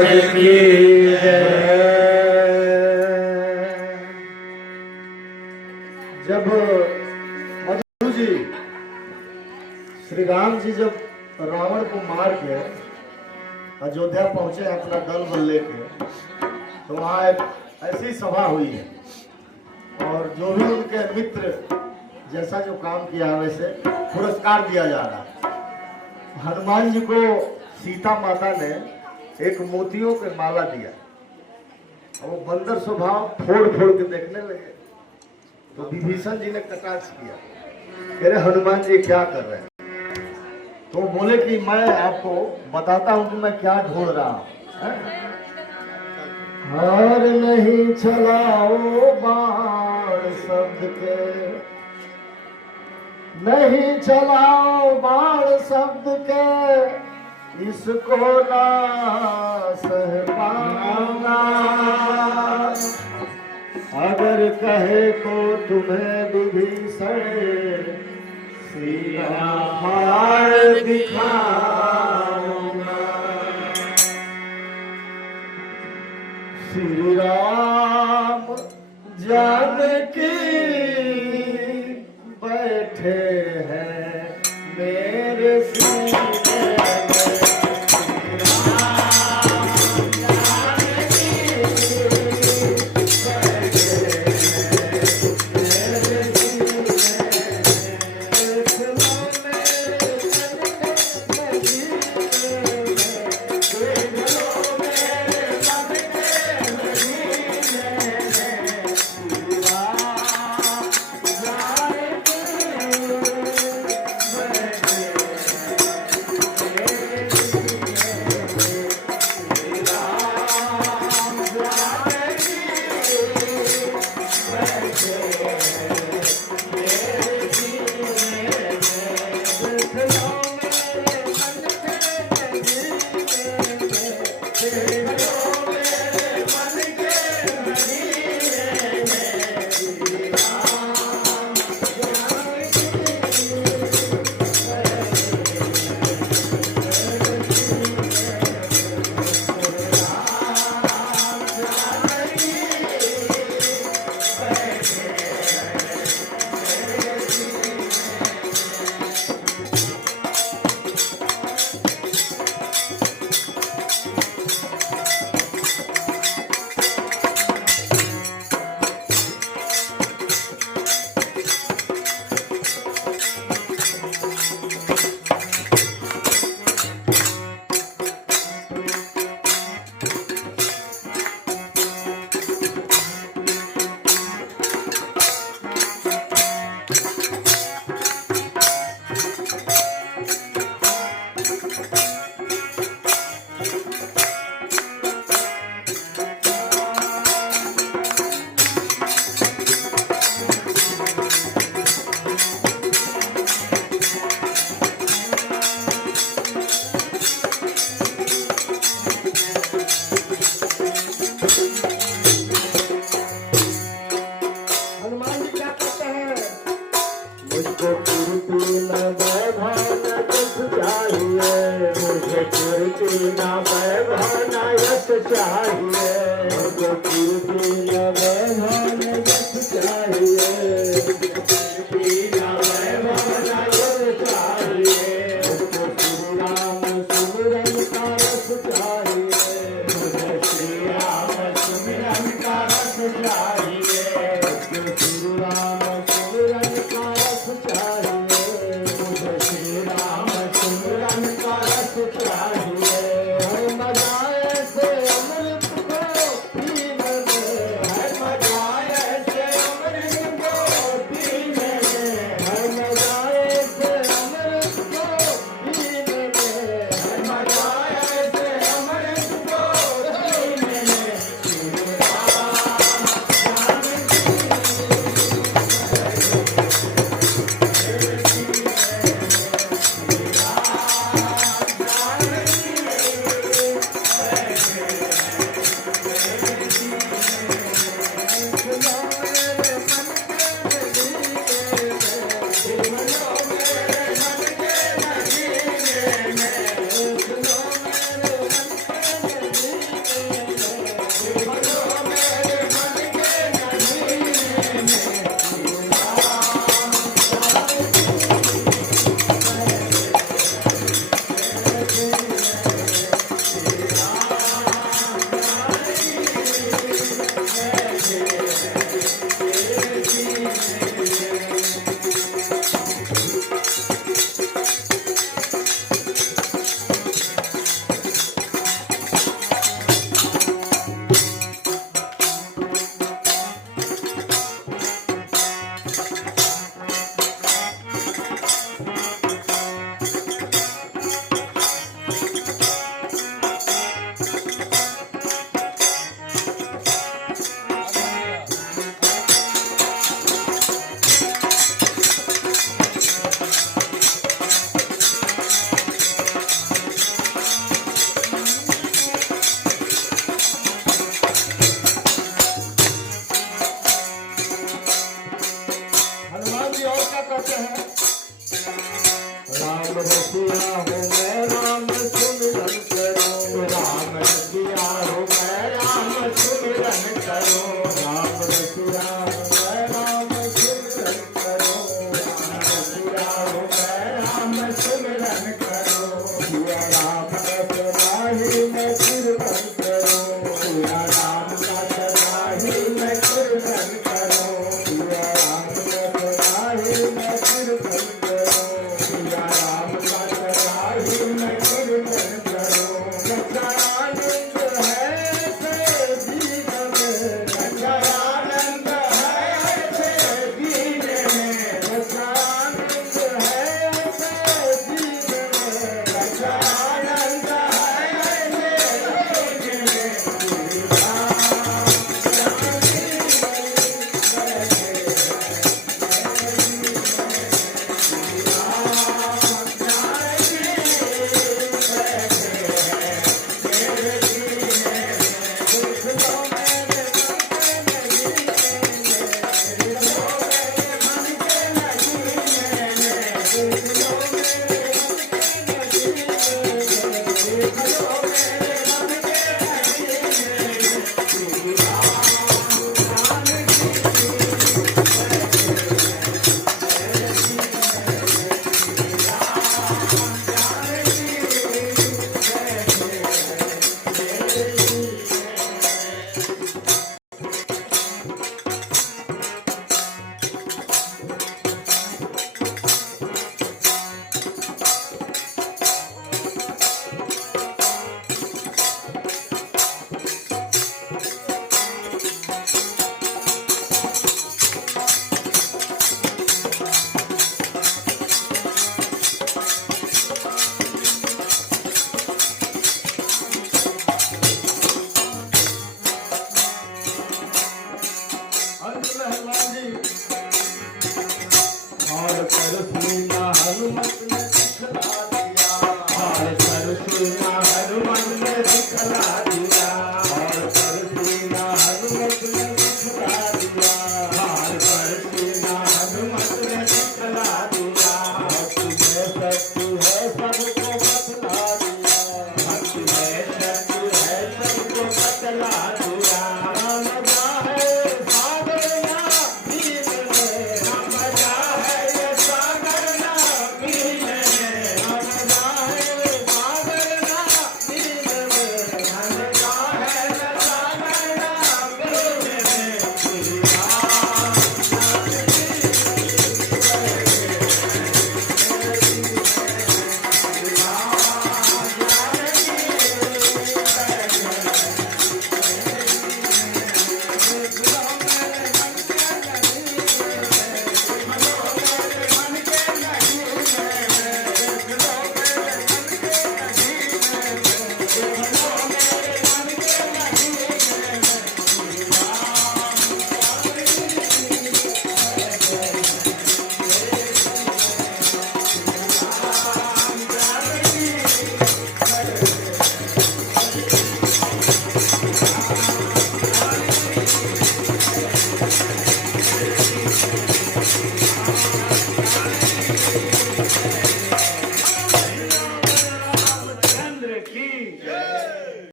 की जब मधु जी श्री राम जी जब रावण को मार के अयोध्या पहुंचे अपना दल बल लेके, तो वहाँ एक ऐसी सभा हुई है और जो भी उनके मित्र जैसा जो काम किया वैसे पुरस्कार दिया जा रहा है। हनुमान जी को सीता माता ने एक मोतियों के माला दिया और वो बंदर स्वभाव फोड़ फोड़ के देखने लगे। तो विभीषण जी ने कटाक्ष किया, कह रहे हनुमान जी क्या कर रहे हैं? तो बोले कि मैं आपको बताता हूं कि मैं क्या ढूंढ रहा हूं। हार नहीं चलाओ बाण शब्द के, नहीं चलाओ बाण शब्द के, इसको ना सह पाऊंगा। अगर कहे तो तुम्हें विभीषण सीधा मार दिखाऊंगा। श्री राम जानकी बैठे हैं मेरे सीने कला